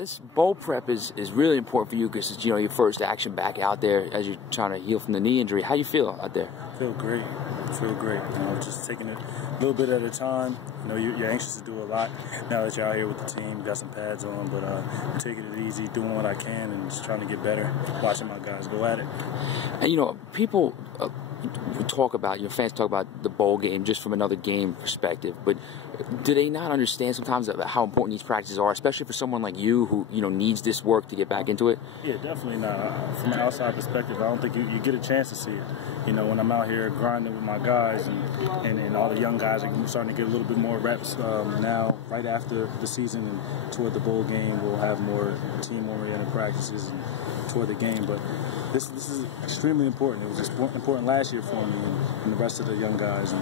this bowl prep is really important for you because it's, your first action back out there as you're trying to heal from the knee injury. How you feel out there? Feel great. Feel great. Just taking it a little bit at a time. You're anxious to do a lot now that you're out here with the team. You got some pads on, but I'm taking it easy, doing what I can, and just trying to get better. Watching my guys go at it. And people talk about, fans talk about the bowl game just from another game perspective, but do they not understand sometimes how important these practices are, especially for someone like you who needs this work to get back into it? Yeah, definitely not. From an outside perspective, I don't think you get a chance to see it. When I'm out here grinding with my guys and all the young guys are starting to get a little bit more reps now, right after the season and toward the bowl game, we'll have more team-oriented practices and toward the game. But this is extremely important. It was important last year for me and the rest of the young guys.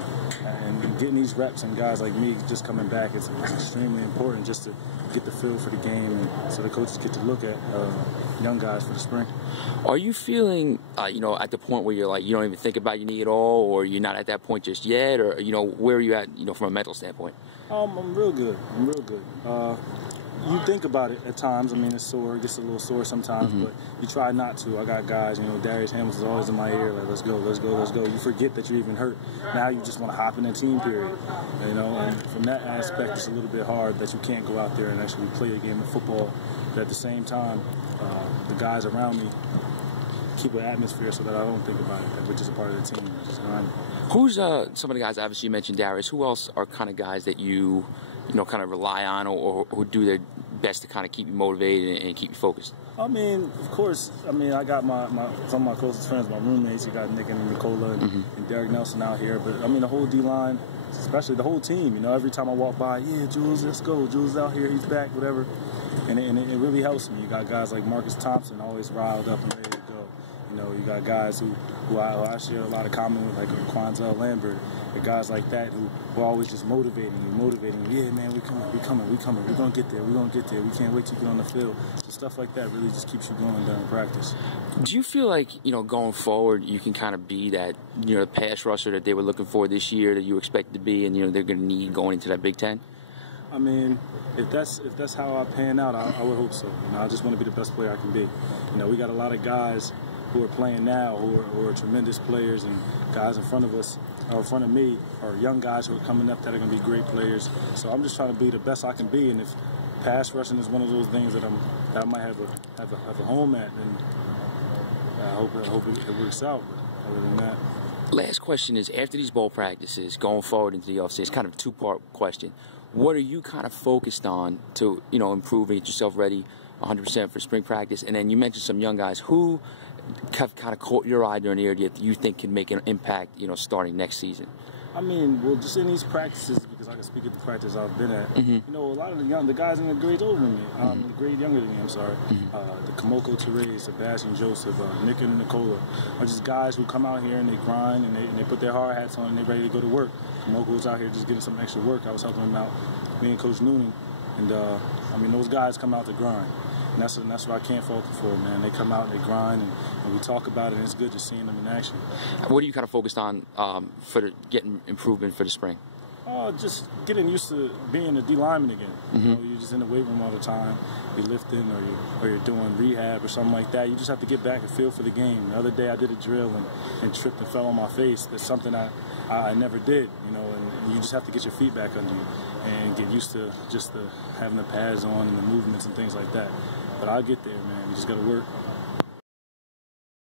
And getting these reps and guys like me just coming back is extremely important just to get the feel for the game and so the coaches get to look at young guys for the spring. Are you feeling, at the point where you're like, you don't even think about your knee at all, or you're not at that point just yet, or, where are you at, from a mental standpoint? I'm real good. You think about it at times. It's sore. It gets a little sore sometimes, but you try not to. I got guys, Darius Hamilton's always in my ear, like, let's go, let's go, let's go. You forget that you're even hurt. Now you just want to hop in a team period, and from that aspect, it's a little bit hard that you can't go out there and actually play a game of football. But at the same time, the guys around me keep an atmosphere so that I don't think about it, which is a part of the team. Who's some of the guys, obviously you mentioned Darius, who else are kind of guys that you kind of rely on or who do their best to kind of keep you motivated and keep you focused? Of course, I got some of my closest friends, my roommates. You got Nick and Nicola and Derek Nelson out here. But, the whole D-line, especially the whole team, every time I walk by, yeah, Jules, let's go. Jules out here, he's back, whatever. And it really helps me. You got guys like Marcus Thompson always riled up and ready to go. You got guys who I share a lot of common with, like Quanzell Lambert, and guys like that who are always just motivating you. Yeah, man, we coming. We're going to get there. We can't wait to get on the field. So stuff like that really just keeps you going during practice. Do you feel like, going forward, you can kind of be that, the pass rusher that they were looking for this year that you expect to be and, they're going to need going into that Big Ten? If that's how I pan out, I would hope so. I just want to be the best player I can be. We got a lot of guys who are playing now who are tremendous players, and guys in front of us, or in front of me, are young guys who are coming up that are going to be great players. So I'm just trying to be the best I can be, and if pass rushing is one of those things that I might have a home at, then I hope it works out. But other than that. Last question is, after these bowl practices, going forward into the offseason, it's kind of a two-part question. What are you kind of focused on to, improve and get yourself ready 100% for spring practice? And then you mentioned some young guys who have kind of caught your eye during the year that you think can make an impact, starting next season. Just in these practices, because I can speak at the practice I've been at, a lot of the guys in the grades older than me, the grade younger than me, the Kamoko Teray, Sebastian Joseph, Nick and Nicola, are just guys who come out here and they grind and they put their hard hats on and they're ready to go to work. Kamoko was out here just getting some extra work. I was helping him out, me and Coach Noonan, and those guys come out to grind. And that's what I can't fault them for, man. They come out and they grind, and we talk about it, and it's good just seeing them in action. What are you kind of focused on for getting improvement for the spring? Just getting used to being a D lineman again. You're just in the weight room all the time. You're lifting or you're doing rehab or something like that. You just have to get back and feel for the game. The other day I did a drill and tripped and fell on my face. That's something I never did, and you just have to get your feet back under you and get used to just having the pads on and the movements and things like that. But I'll get there, man. You just got to work.